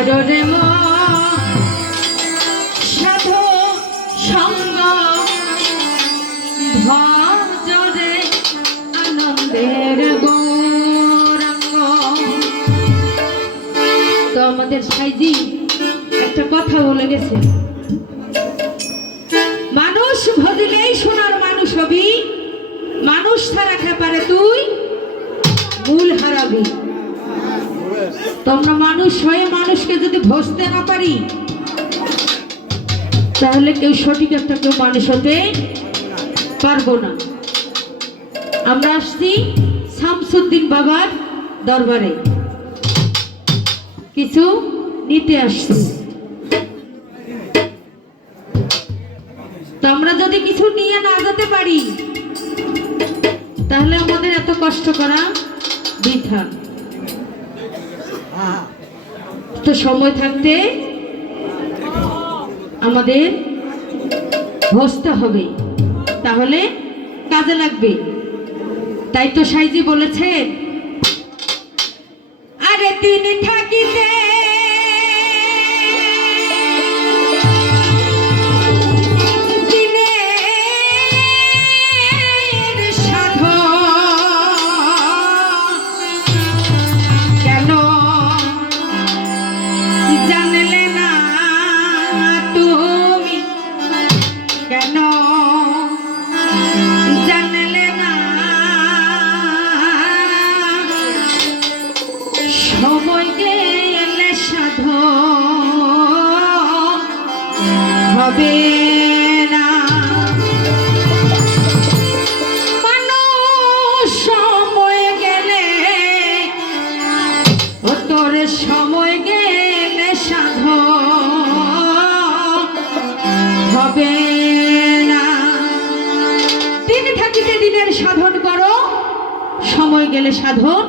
মা। সাধু তো আমাদের সাইজি একটা কথা বলে গেছে। মানুষ ভজলেই সোনার মানুষ হবি, মানুষ ছাড়া খেপারে তুই মূল হারাবি। তোমরা মানুষ হয়ে মানুষকে যদি ভসতে না পারি, তাহলে কেউ সঠিক একটা কেউ মানুষ হতে পারব না। আমরা আসছি শামসুদ্দিন বাবার দরবারে। কিছু নিতে আসছি। তো আমরা যদি কিছু নিয়ে না যেতে পারি, তাহলে আমাদের এত কষ্ট করা বৃথা তো সময় থাকতে আমাদের বসতে হবে। তাহলে কাজে লাগবে। তাই তো সাইজি বলেছেন আরে তিনি থাকিতে হবে সময় গেলে সময় গেলে হবে থাকিতে দিনের সাধন করো, সময় গেলে সাধন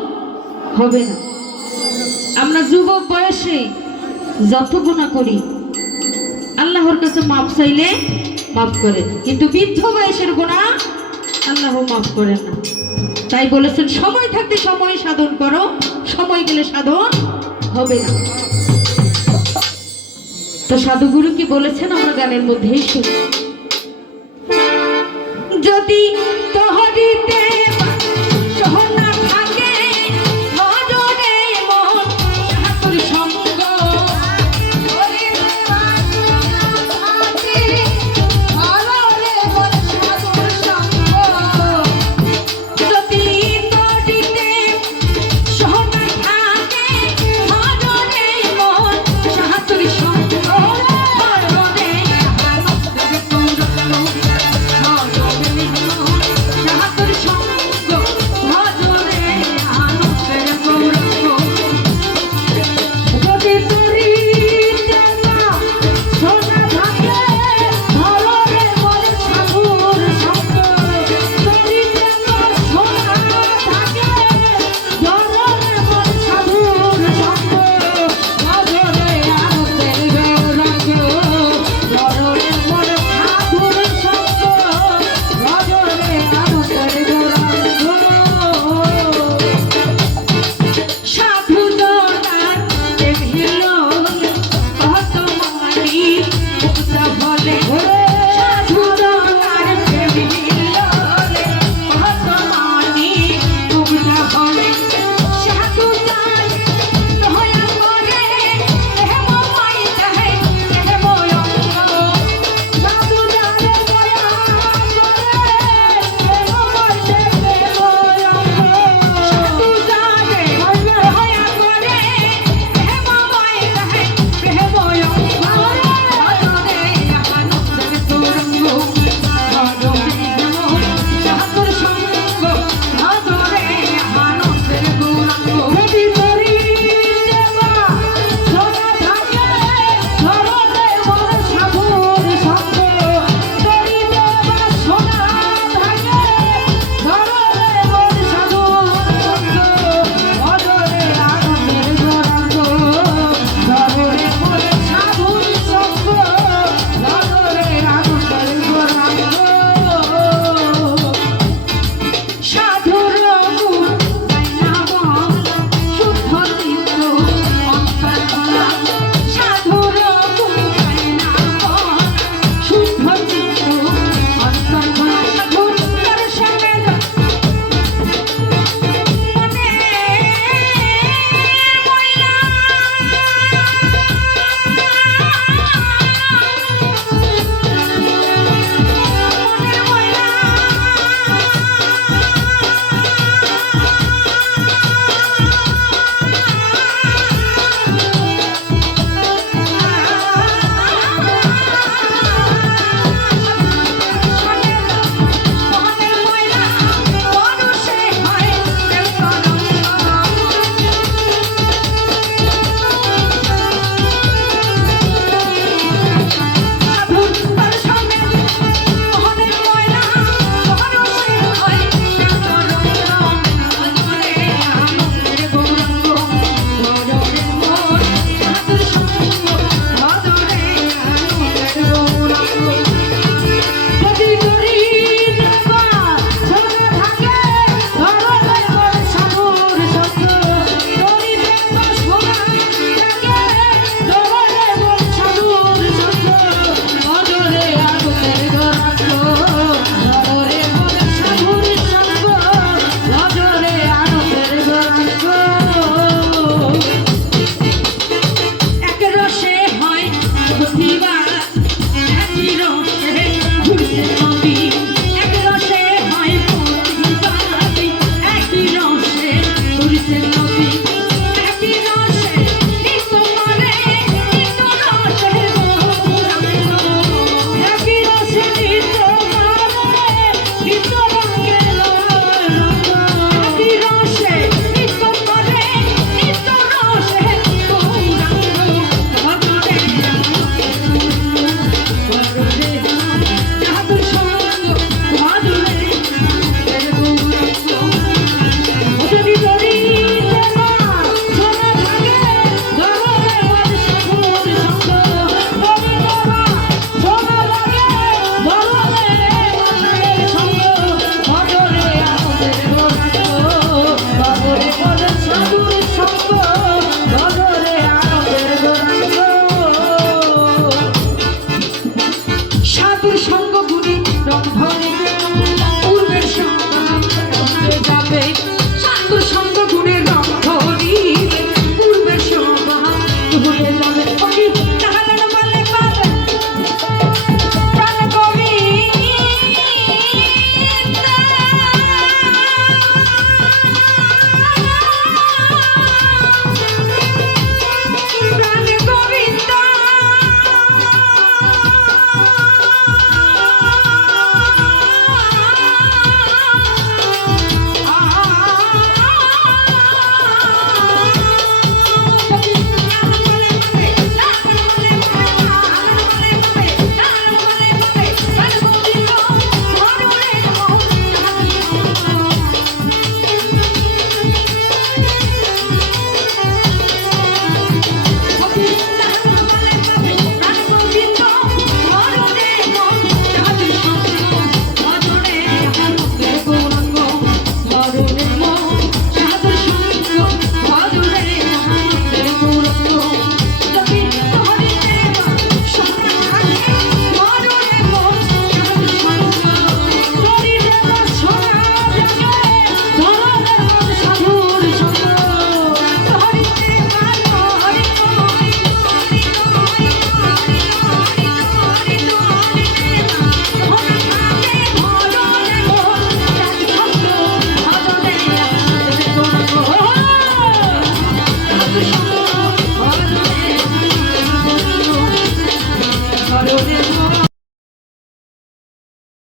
হবে না। আমরা যুবক বয়সে যত গুণা করি আল্লাহর কাছে মাপ চাইলে মাফ করে কিন্তু বৃদ্ধ বয়সের গোনা আল্লাহ মাফ করে না। তাই বলেছেন, সময় থাকতে সময় সাধন করো, সময় গেলে সাধন হবে না। তো সাধুগুরু কি বলেছেন? আমরা গানের মধ্যেই শুনি।